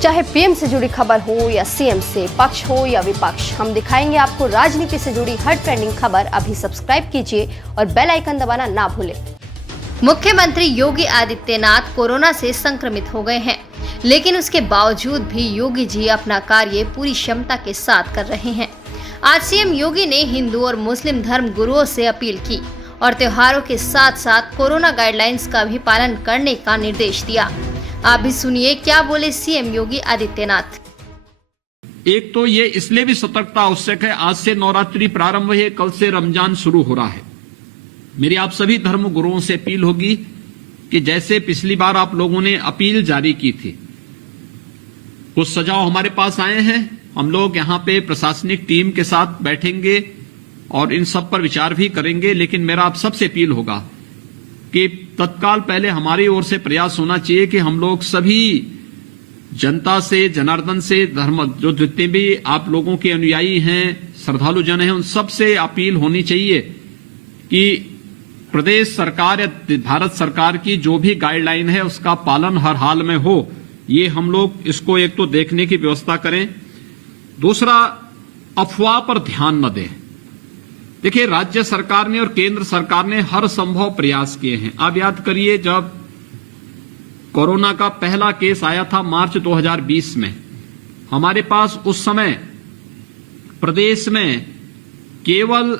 चाहे पीएम से जुड़ी खबर हो या सीएम से, पक्ष हो या विपक्ष, हम दिखाएंगे आपको राजनीति से जुड़ी हर ट्रेंडिंग खबर। अभी सब्सक्राइब कीजिए और बेल आइकन दबाना ना भूलें। मुख्यमंत्री योगी आदित्यनाथ कोरोना से संक्रमित हो गए हैं, लेकिन उसके बावजूद भी योगी जी अपना कार्य पूरी क्षमता के साथ कर रहे हैं। आज सीएम योगी ने हिंदू और मुस्लिम धर्म गुरुओं से अपील की और त्योहारों के साथ साथ कोरोना गाइडलाइंस का भी पालन करने का निर्देश दिया। आप भी सुनिए क्या बोले सीएम योगी आदित्यनाथ। एक तो ये इसलिए भी सतर्कता आवश्यक है, आज से नवरात्रि प्रारंभ है, कल से रमजान शुरू हो रहा है। मेरी आप सभी धर्म गुरुओं से अपील होगी कि जैसे पिछली बार आप लोगों ने अपील जारी की थी, कुछ सुझाव हमारे पास आए हैं। हम लोग यहां पे प्रशासनिक टीम के साथ बैठेंगे और इन सब पर विचार भी करेंगे, लेकिन मेरा आप सबसे अपील होगा कि तत्काल पहले हमारी ओर से प्रयास होना चाहिए कि हम लोग सभी जनता से, जनार्दन से, धर्म जो जितने भी आप लोगों के अनुयायी हैं, श्रद्धालु जन हैं, उन सब से अपील होनी चाहिए कि प्रदेश सरकार या भारत सरकार की जो भी गाइडलाइन है उसका पालन हर हाल में हो। ये हम लोग इसको एक तो देखने की व्यवस्था करें। दूसरा, अफवाह पर ध्यान न दें। देखिए, राज्य सरकार ने और केंद्र सरकार ने हर संभव प्रयास किए हैं। आप याद करिए, जब कोरोना का पहला केस आया था मार्च 2020 में, हमारे पास उस समय प्रदेश में केवल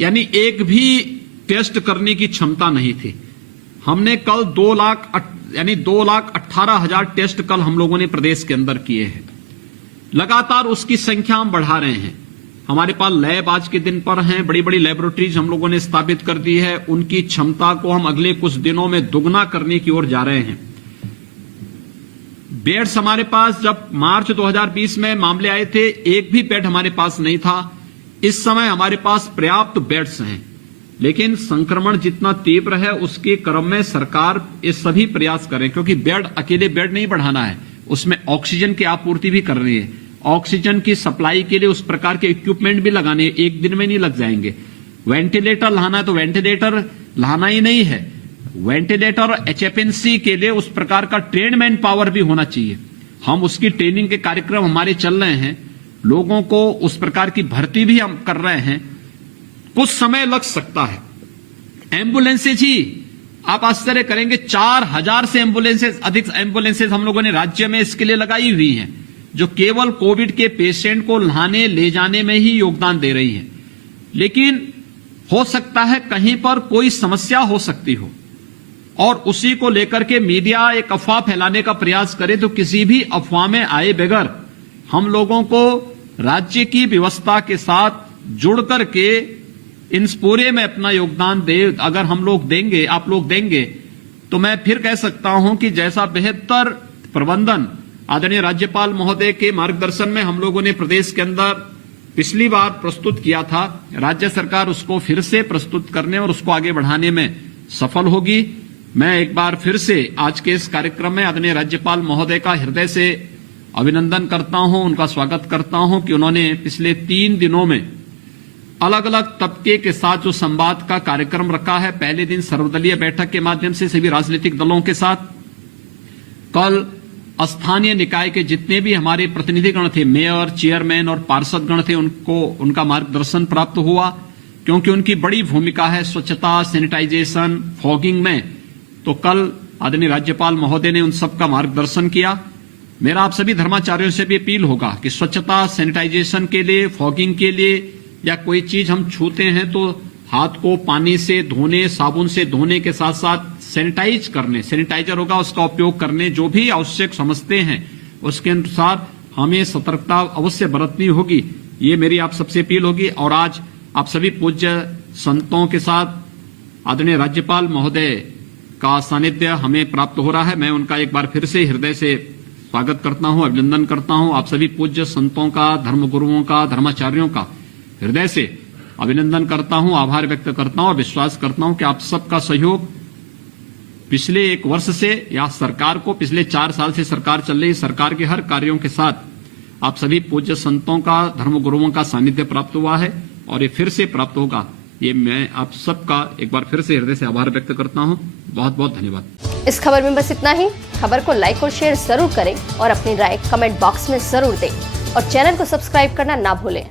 एक भी टेस्ट करने की क्षमता नहीं थी। हमने कल 2,18,000 टेस्ट कल हम लोगों ने प्रदेश के अंदर किए हैं। लगातार उसकी संख्या हम बढ़ा रहे हैं। हमारे पास लैब आज के दिन पर हैं, बड़ी बड़ी लेबोरेटरीज हम लोगों ने स्थापित कर दी है। उनकी क्षमता को हम अगले कुछ दिनों में दुगना करने की ओर जा रहे हैं। बेड्स हमारे पास जब मार्च 2020 में मामले आए थे, एक भी बेड हमारे पास नहीं था। इस समय हमारे पास पर्याप्त बेड्स हैं, लेकिन संक्रमण जितना तीव्र है उसके क्रम में सरकार ये सभी प्रयास करे, क्योंकि अकेले बेड नहीं बढ़ाना है, उसमें ऑक्सीजन की आपूर्ति भी कर रही है। ऑक्सीजन की सप्लाई के लिए उस प्रकार के इक्विपमेंट भी लगाने, एक दिन में नहीं लग जाएंगे। वेंटिलेटर लाना है तो वेंटिलेटर लाना ही नहीं है, वेंटिलेटर HFNC के लिए उस प्रकार का ट्रेन मैन पावर भी होना चाहिए। हम उसकी ट्रेनिंग के कार्यक्रम हमारे चल रहे हैं, लोगों को उस प्रकार की भर्ती भी हम कर रहे हैं। कुछ समय लग सकता है। एम्बुलेंसेज ही आप आश्चर्य करेंगे, 4,000 से अधिक एम्बुलेंसेज हम लोगों ने राज्य में इसके लिए लगाई हुई हैं, जो केवल कोविड के पेशेंट को लाने ले जाने में ही योगदान दे रही है। लेकिन हो सकता है कहीं पर कोई समस्या हो सकती हो और उसी को लेकर के मीडिया एक अफवाह फैलाने का प्रयास करे, तो किसी भी अफवाह में आए बगैर हम लोगों को राज्य की व्यवस्था के साथ जुड़ करके इन पूरे में अपना योगदान दे। अगर हम लोग देंगे, आप लोग देंगे, तो मैं फिर कह सकता हूं कि जैसा बेहतर प्रबंधन आदरणीय राज्यपाल महोदय के मार्गदर्शन में हम लोगों ने प्रदेश के अंदर पिछली बार प्रस्तुत किया था, राज्य सरकार उसको फिर से प्रस्तुत करने और उसको आगे बढ़ाने में सफल होगी। मैं एक बार फिर से आज के इस कार्यक्रम में आदरणीय राज्यपाल महोदय का हृदय से अभिनंदन करता हूं, उनका स्वागत करता हूं कि उन्होंने पिछले 3 दिनों में अलग अलग तबके के साथ जो संवाद का कार्यक्रम रखा है। पहले दिन सर्वदलीय बैठक के माध्यम से सभी राजनीतिक दलों के साथ, कल स्थानीय निकाय के जितने भी हमारे प्रतिनिधिगण थे, मेयर, चेयरमैन और पार्षदगण थे, उनका मार्गदर्शन प्राप्त हुआ, क्योंकि उनकी बड़ी भूमिका है स्वच्छता, सैनिटाइजेशन, फॉगिंग में। तो कल आदरणीय राज्यपाल महोदय ने उन सबका मार्गदर्शन किया। मेरा आप सभी धर्माचार्यों से भी अपील होगा कि स्वच्छता, सैनिटाइजेशन के लिए, फॉगिंग के लिए या कोई चीज हम छूते हैं तो हाथ को पानी से धोने, साबुन से धोने के साथ साथ सैनिटाइज करने, सैनिटाइजर होगा उसका उपयोग करने, जो भी आवश्यक समझते हैं उसके अनुसार हमें सतर्कता अवश्य बरतनी होगी। ये मेरी आप सबसे अपील होगी। और आज आप सभी पूज्य संतों के साथ आदरणीय राज्यपाल महोदय का सानिध्य हमें प्राप्त हो रहा है। मैं उनका एक बार फिर से हृदय से स्वागत करता हूं, अभिनंदन करता हूं। आप सभी पूज्य संतों का, धर्मगुरुओं का, धर्माचार्यों का हृदय से अभिनंदन करता हूं, आभार व्यक्त करता हूं और विश्वास करता हूं कि आप सबका सहयोग पिछले 1 वर्ष से या सरकार को पिछले 4 साल से सरकार चल रही, सरकार के हर कार्यों के साथ आप सभी पूज्य संतों का, धर्मगुरुओं का सानिध्य प्राप्त हुआ है और ये फिर से प्राप्त होगा। ये मैं आप सबका एक बार फिर से हृदय से आभार व्यक्त करता हूँ। बहुत बहुत धन्यवाद। इस खबर में बस इतना ही। खबर को लाइक और शेयर जरूर करें और अपनी राय कमेंट बॉक्स में जरूर दें और चैनल को सब्सक्राइब करना ना भूलें।